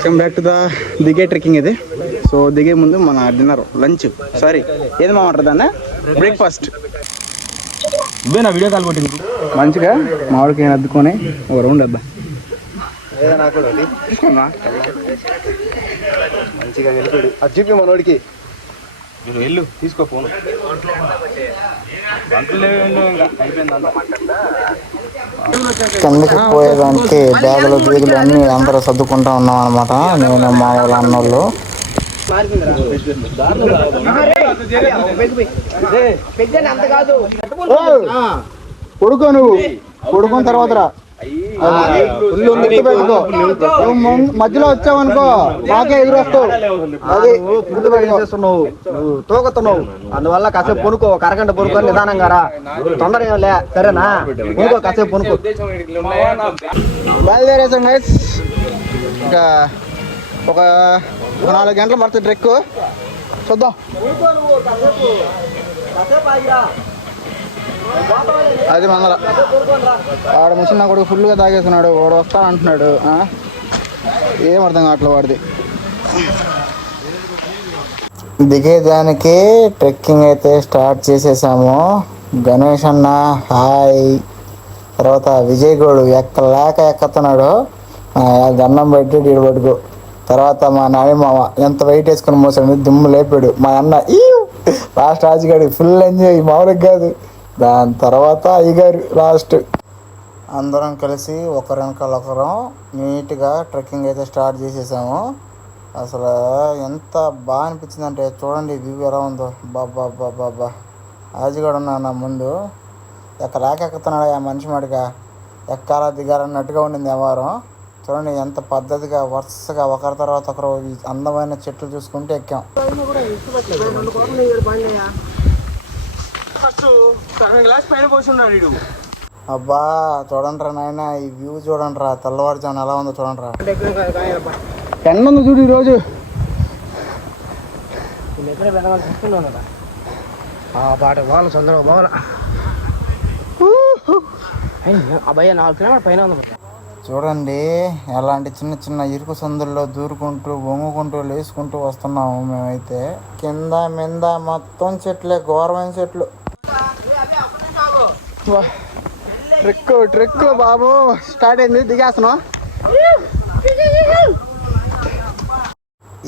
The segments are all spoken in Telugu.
వెల్కమ్ బ్యాక్ టు ద దిగే ట్రెక్కింగ్ ఇది. సో దిగే ముందు మన డిన్నర్ లంచ్ సారీ ఏది మామంటారు దాన్ని? బ్రేక్ఫాస్ట్ ఇవే నా వీడియో కాల్ కొట్టింది మంచిగా మామిడికాయ అద్దుకొని ఒక రౌండ్ తీసుకుందా మంచిగా అది చూపి మనోడికి. మీరు వెళ్ళు తీసుకో ఫోన్. కిందకి పోయేదానికి బ్యాగులు గీగులు అన్ని అందరూ సర్దుకుంటా ఉన్నాం అనమాట నేను మా వాళ్ళ అన్నోళ్ళు కొడుకో నువ్వు. కొడుకున్న తర్వాత రా. మధ్యలో వచ్చావనుకో మాకే ఎదురొస్తావు అది. చేస్తున్నావు? నువ్వు తోగుతున్నావు. అందువల్ల కాసేపు పొనుకో ఒక అరగంట పొనుకొని నిదానంగా రా. తొందర ఏం లే సరేనా? పొనుకో కాసేపు పొనుకో. బయలుదేరేసాం గైస్ ఇంకా ఒక ఒక నాలుగు గంటలు పడుతుంది ట్రెక్ చూద్దాం. అది మంగళ ఆడ ముసిన కొడుకు ఫుల్గా తాగేస్తున్నాడు వాడు వస్తా అంటున్నాడు ఏం అర్థం కావట్లేదు వాడిది. దిగేదానికి ట్రెక్కింగ్ అయితే స్టార్ట్ చేసేసాము. గణేష్ అన్న హాయ్. తర్వాత విజయ్ గౌడు ఎక్కలేక ఎక్కుతున్నాడు. దండం పెట్టి డీడు పట్టుకు. తర్వాత మా నాని మామ ఎంత వెయిట్ వేసుకుని మోసాడు దుమ్ము లేపాడు. మా అన్న ఈ లాస్ట్ రాజుగాడి ఫుల్ ఎంజాయ్ మామూలుగా కాదు. దాని తర్వాత అయ్యగారు లాస్ట్. అందరం కలిసి ఒకరి వెనకాల ఒకరం నీట్గా ట్రెక్కింగ్ అయితే స్టార్ట్ చేసేసాము. అసలు ఎంత బాగా అనిపించింది అంటే చూడండి వ్యూ ఎలా ఉందో. బాబా బాబా బాబా ఆజిగాడు ఉన్నాడు నా ముందు. ఎక్కలాకెక్కుతున్నాడు ఆ మనిషి మడిగా ఎక్కాలా దిగాలన్నట్టుగా ఉండింది వ్యవహారం చూడండి ఎంత పద్ధతిగా వరుసగా ఒకరి తర్వాత ఒకరు అందమైన చెట్లు చూసుకుంటూ ఎక్కాం. గ్లాస్ పైన అబ్బా చూడండి రా నాయన ఈ వ్యూ చూడండి రా తెల్లవారుజామున ఎలా ఉందో చూడండి రా. ఎండ ఉంది చూడు ఈరోజు. ఆ పాట వాళ్ళ చంద్ర బావాల. అబ్బాయి నాలుగు కిలోమీటర్ పైన ఉంది. చూడండి ఎలాంటి చిన్న చిన్న ఇరుకు సందుల్లో దూరుకుంటూ వంగుకుంటూ లేసుకుంటూ వస్తున్నాము మేమైతే. కింద మింద మొత్తం చెట్లే ఘోరమైన చెట్లు. ట్రెక్ ట్రెక్ బాబు. స్టార్ట్ అయింది. దిగేస్తున్నాం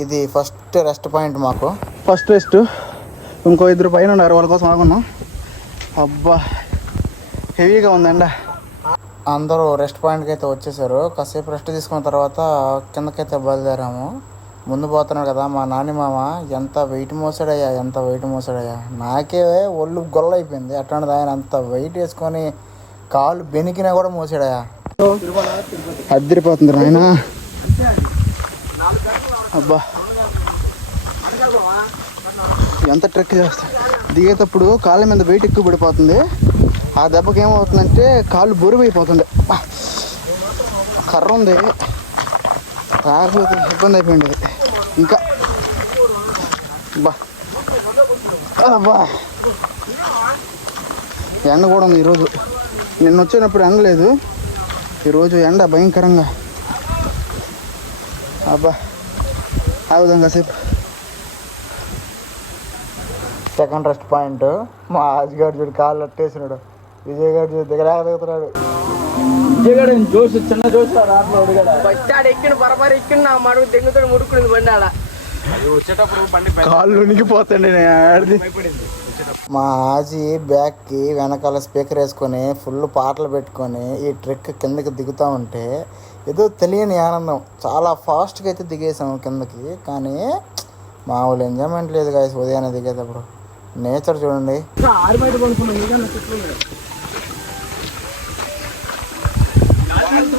ఇది ఫస్ట్ రెస్ట్ పాయింట్ మాకు. ఫస్ట్ రెస్ట్ ఇంకో ఇద్దరు పైన ఉన్నారు. వాళ్ళ కోసం ఆగున్నాం. అబ్బా. హెవీగా ఉందండ అందరూ రెస్ట్ పాయింట్కి అయితే వచ్చేసారు. కాసేపు రెస్ట్ తీసుకున్న తర్వాత కిందకైతే బయలుదేరాము. ముందు పోతున్నాడు కదా మా నాని మామ ఎంత వెయిట్ మోసాడయ్యా ఎంత వెయిట్ మోసాడయ్యా. నాకే ఒళ్ళు గొల్ల అయిపోయింది అట్లాంటిది ఆయన అంత వెయిట్ వేసుకొని కాలు బెనికినా కూడా మోసాడయ్యా. అద్దరిపోతుంది నాయన. అబ్బా. ఎంత ట్రెక్ చేస్తా. దిగేటప్పుడు కాళ్ళ మీద వెయిట్ ఎక్కువ పడిపోతుంది. ఆ దెబ్బకి ఏమవుతుందంటే కాళ్ళు బొరువు అయిపోతుంది కర్ర ఉంది. రాకపోతే ఇబ్బంది అయిపోయింది. ఇంకా బా. అబ్బా ఎండ కూడా ఉంది ఈరోజు. నిన్న వచ్చినప్పుడు ఎండ లేదు. ఈరోజు ఎండ భయంకరంగా. అబ్బా. ఆగుదాం కాసేపు సెకండ్ రెస్ట్ పాయింట్. మా ఆజ్గారు చూడు కాళ్ళు అట్టేసినాడు. విజయ్ గారు దిగలేక దిగుతున్నాడు జోష్ చిన్న జోష్ కదా బస్టాడ్ ఎక్కిన బరబరి ఎక్కిన నా మడుగు దెంగుతో ముడుకునింది బండి ఆడ. వచ్చేటప్పుడు బండి కాళ్ళు ఉనికిపోతండి ఆడిది. మా ఆజీ బ్యాగ్కి వెనకాల స్పీకర్ వేసుకొని ఫుల్ పాటలు పెట్టుకొని ఈ ట్రెక్ కిందకి దిగుతూ ఉంటే ఏదో తెలియని ఆనందం. చాలా ఫాస్ట్గా అయితే దిగేసాము కిందకి కానీ మామూలు ఎంజాయ్మెంట్ లేదు గాయస్ ఉదయాన్నే దిగేటప్పుడు. నేచర్ చూడండి.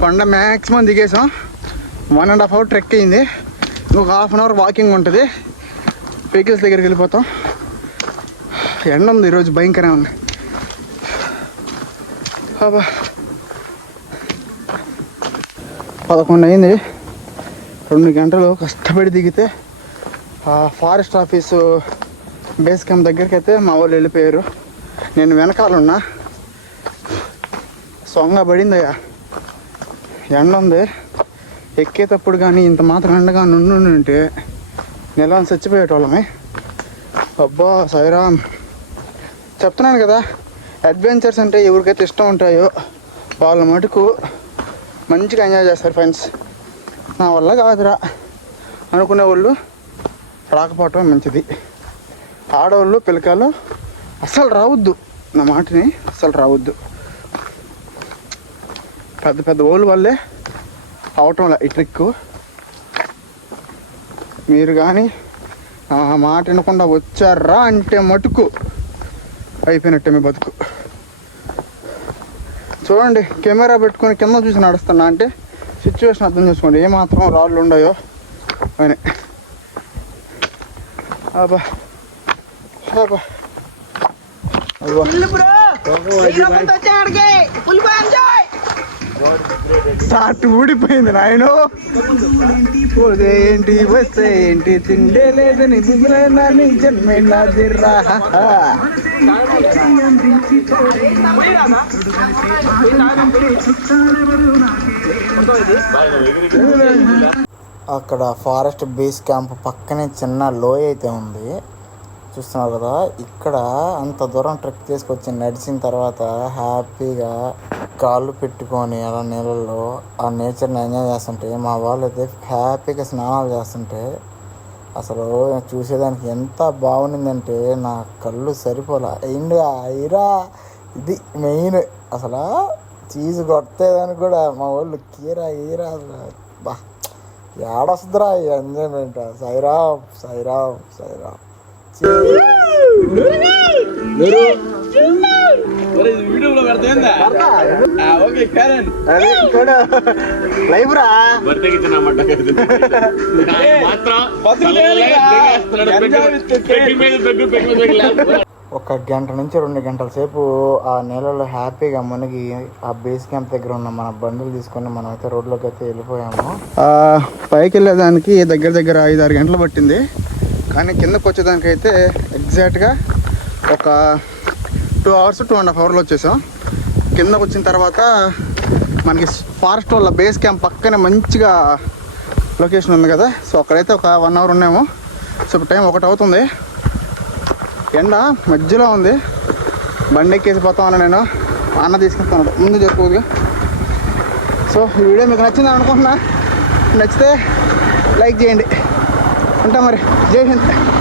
కొండ maximum దిగేసాం. One and half hour trek అయింది. ఇంకొక హాఫ్ అన్ అవర్ వాకింగ్ ఉంటుంది. వెహికల్స్ దగ్గరికి వెళ్ళిపోతాం. ఎండ ఉంది ఈరోజు భయంకరంగా ఉంది. బాబా పదకొండు అయింది. రెండు గంటలు కష్టపడి దిగితే ఆ ఫారెస్ట్ ఆఫీసు బేస్ క్యాంప్ దగ్గరికి అయితే మా వాళ్ళు వెళ్ళిపోయారు. నేను వెనకాల ఉన్నా. సొంగ పడిందయ్యా. ఎండ ఉంది ఎక్కేటప్పుడు కానీ ఇంత మాత్రం ఎండగా నుండుంటే ఉంటే నెల చచ్చిపోయేటోళ్ళమే. అబ్బా సాయిరామ్. చెప్తున్నాను కదా అడ్వెంచర్స్ అంటే ఎవరికైతే ఇష్టం ఉంటాయో వాళ్ళ మటుకు మంచిగా ఎంజాయ్ చేస్తారు ఫ్రెండ్స్. నా వల్ల కాదురా అనుకునే వాళ్ళు రాకపోవటం మంచిది. ఆడవాళ్ళు పిల్లకాయలు అస్సలు రావద్దు. నా మాటని అస్సలు రావద్దు. పెద్ద పెద్ద ఓళ్ళు వల్లే అవటం ఈ ట్రిక్ మీరు కానీ ఆ మాట వినకుండా వచ్చారా అంటే మటుకు అయిపోయినట్టే మీ బతుకు. చూడండి కెమెరా పెట్టుకొని కింద చూసి నడుస్తున్నా అంటే సిచ్యువేషన్ అర్థం చేసుకోండి. ఏమాత్రం రాళ్ళు ఉన్నాయో అని. అబ్బా అబ్బా. అబ్బా స్టార్ట్ ఊడిపోయింది నాయన. పోతే ఏంటి వస్తే ఏంటి తిండే లేదని దిగులైనా అక్కడ ఫారెస్ట్ బేస్ క్యాంప్ పక్కనే చిన్న లోయ అయితే ఉంది. చూస్తున్నారు కదా ఇక్కడ అంత దూరం ట్రెక్ చేసుకొచ్చి నడిచిన తర్వాత హ్యాపీగా కాళ్ళు పెట్టుకొని అలా నీళ్ళల్లో ఆ నేచర్ని ఎంజాయ్ చేస్తుంటే మా వాళ్ళు అయితే హ్యాపీగా స్నానాలు చేస్తుంటే అసలు చూసేదానికి ఎంత బాగుండిందంటే నా కళ్ళు సరిపోలా. అయిందిగా ఐరా ఇది మెయిన్ అసలు చీజ్ కొట్టేదానికి కూడా మా వాళ్ళు కీరా ఈరా అసలు బా ఏడొస్తుందిరా ఈ ఎంజాయ్మెంట్ సైరామ్ సైరామ్ సైరామ్ వీడియోలో పెడతా ఓకే కరణ్ అదే చూడు లైవ్ రా మాత్రం ఒక గంట నుంచి రెండు గంటల సేపు ఆ నీళ్ళలో హ్యాపీగా మునిగి ఆ బేస్ క్యాంప్ దగ్గర ఉన్న మన బండ్లు తీసుకొని మనం అయితే రోడ్లోకి అయితే వెళ్ళిపోయాము. ఆ, పైకి వెళ్ళేదానికి దగ్గర దగ్గర ఐదు ఆరు గంటలు పట్టింది. కానీ కిందకు వచ్చేదానికి అయితే ఎగ్జాక్ట్గా ఒక two hours two and half అవర్లో వచ్చేసాం. కిందకు వచ్చిన తర్వాత మనకి ఫారెస్ట్ వాళ్ళ బేస్ క్యాంప్ పక్కనే మంచిగా లొకేషన్ ఉంది కదా. సో అక్కడైతే ఒక వన్ అవర్ ఉన్నాము. సో టైం ఒకటి అవుతుంది. ఎండ మధ్యలో ఉంది. బండి ఎక్కేసి పోతామని నేను. అన్న తీసుకెళ్తాను ముందు జరుపుగా సో ఈ వీడియో మీకు నచ్చింది అనుకుంటున్నా. నచ్చితే లైక్ చేయండి. ఉంటా మరి. జై హింద్.